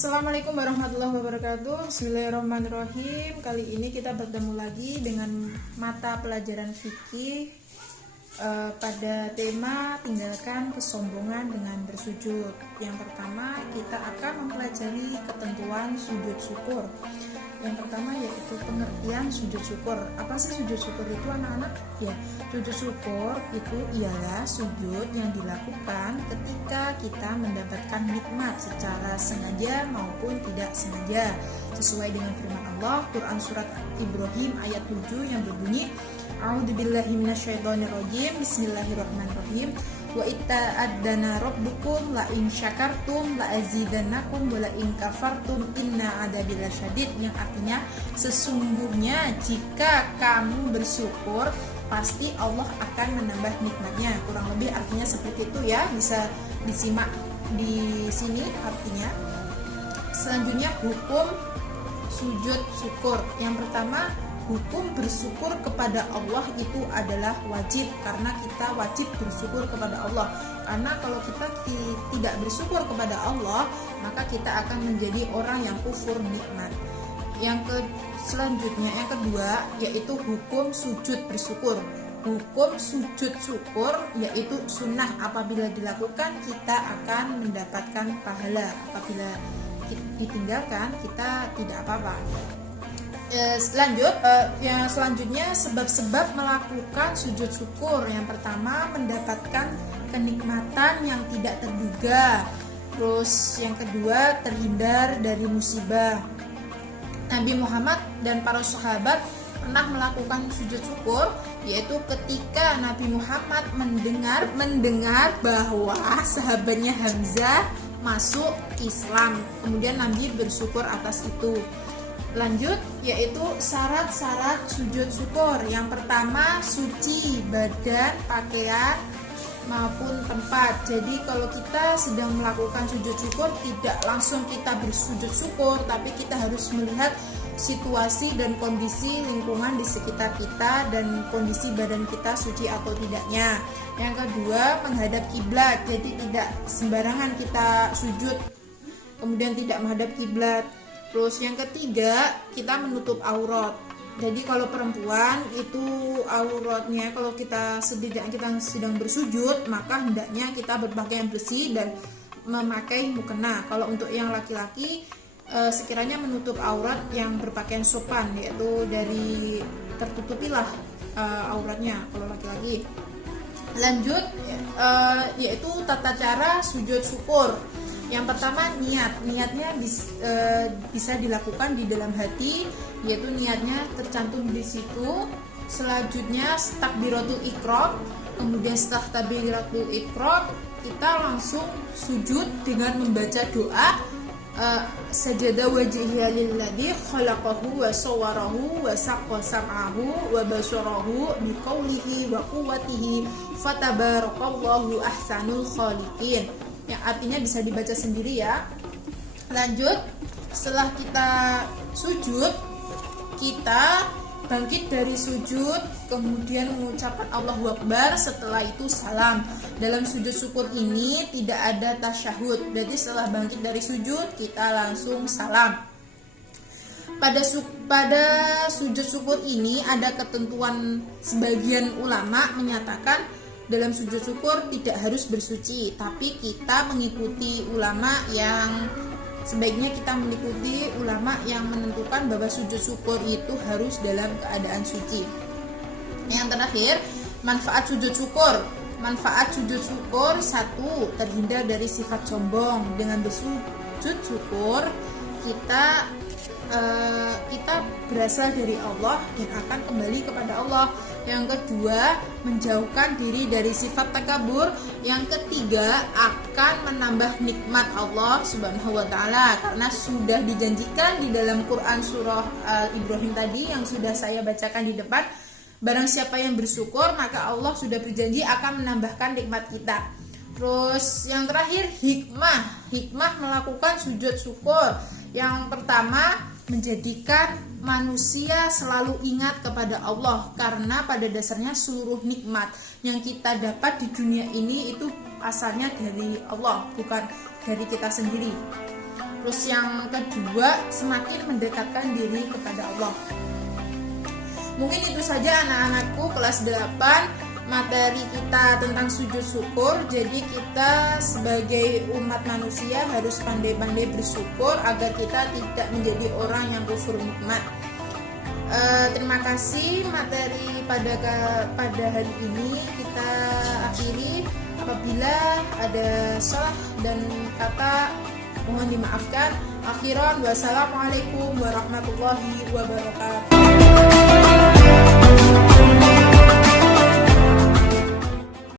Assalamualaikum warahmatullahi wabarakatuh. Bismillahirrahmanirrahim. Kali ini kita bertemu lagi dengan mata pelajaran fikih pada tema tinggalkan kesombongan dengan bersujud. Yang pertama kita akan mempelajari ketentuan sujud syukur. Yang pertama yaitu pengertian sujud syukur. Apa sih sujud syukur itu anak-anak? Ya, sujud syukur itu ialah sujud yang dilakukan ketika kita mendapatkan nikmat secara sengaja maupun tidak sengaja. Sesuai dengan firman Allah, Quran Surat Ibrahim ayat 7 yang berbunyi, A'udzubillahi minasyaitonirrajim, Bismillahirrahmanirrahim. Wa itta'addana rabbukum la in syakartum la azidannakum wa la in kafartum inna adabi lasyadid, yang artinya sesungguhnya jika kamu bersyukur pasti Allah akan menambah nikmatnya. Kurang lebih artinya seperti itu ya, bisa disimak di sini artinya. Selanjutnya hukum sujud syukur. Yang pertama, hukum bersyukur kepada Allah itu adalah wajib, karena kita wajib bersyukur kepada Allah. Karena kalau kita tidak bersyukur kepada Allah, maka kita akan menjadi orang yang kufur nikmat. Selanjutnya yang kedua yaitu hukum sujud bersyukur. Hukum sujud syukur yaitu sunnah, apabila dilakukan kita akan mendapatkan pahala, apabila ditinggalkan kita tidak apa-apa. Selanjutnya sebab-sebab melakukan sujud syukur. Yang pertama, mendapatkan kenikmatan yang tidak terduga. Terus yang kedua, terhindar dari musibah. Nabi Muhammad dan para sahabat pernah melakukan sujud syukur, yaitu ketika Nabi Muhammad mendengar bahwa sahabatnya Hamzah masuk Islam. Kemudian Nabi bersyukur atas itu. Lanjut, yaitu syarat-syarat sujud syukur. Yang pertama, suci badan, pakaian maupun tempat. Jadi kalau kita sedang melakukan sujud syukur, tidak langsung kita bersujud syukur, tapi kita harus melihat situasi dan kondisi lingkungan di sekitar kita dan kondisi badan kita suci atau tidaknya. Yang kedua, menghadap kiblat. Jadi tidak sembarangan kita sujud kemudian tidak menghadap kiblat. Terus yang ketiga, kita menutup aurat. Jadi kalau perempuan itu auratnya, kalau kita sedang bersujud, maka hendaknya kita berpakaian bersih dan memakai mukena. Kalau untuk yang laki-laki, sekiranya menutup aurat yang berpakaian sopan, yaitu dari tertutupilah auratnya kalau laki-laki. Lanjut, yaitu tata cara sujud syukur. Yang pertama, niatnya bisa dilakukan di dalam hati, yaitu niatnya tercantum di situ. Selanjutnya takbiratul ihram. Kemudian setelah takbiratul ihram, kita langsung sujud dengan membaca doa sajada wajhiya lilladzi khalaqahu wa sawwarahu wa saqqa sam'ahu wa basarahu biqaulihi wa quwwatihi fatabarakallahu ahsanul khaliqin, yang artinya bisa dibaca sendiri ya. Lanjut, setelah kita sujud, kita bangkit dari sujud, kemudian mengucapkan Allahu Akbar, setelah itu salam. Dalam sujud syukur ini tidak ada tasyahud, berarti setelah bangkit dari sujud kita langsung salam. Pada sujud syukur ini ada ketentuan, sebagian ulama menyatakan dalam sujud syukur tidak harus bersuci, tapi kita mengikuti ulama yang sebaiknya kita mengikuti ulama yang menentukan bahwa sujud syukur itu harus dalam keadaan suci. Yang terakhir, manfaat sujud syukur. Manfaat sujud syukur, satu, terhindar dari sifat sombong. Dengan bersujud syukur kita berasal dari Allah dan akan kembali kepada Allah. Yang kedua, menjauhkan diri dari sifat takabur. Yang ketiga, akan menambah nikmat Allah Subhanahu wa taala, karena sudah dijanjikan di dalam Quran surah Ibrahim tadi yang sudah saya bacakan di depan. Barang siapa yang bersyukur, maka Allah sudah berjanji akan menambahkan nikmat kita. Terus yang terakhir, hikmah melakukan sujud syukur. Yang pertama, menjadikan manusia selalu ingat kepada Allah, karena pada dasarnya seluruh nikmat yang kita dapat di dunia ini itu asalnya dari Allah, bukan dari kita sendiri. Terus yang kedua, semakin mendekatkan diri kepada Allah. Mungkin itu saja anak-anakku kelas 8 materi kita tentang sujud syukur. Jadi kita sebagai umat manusia harus pandai-pandai bersyukur agar kita tidak menjadi orang yang kufur nikmat. Terima kasih materi pada hari ini kita akhiri. Apabila ada salah dan kata mohon dimaafkan. Akhiran wassalamualaikum warahmatullahi wabarakatuh.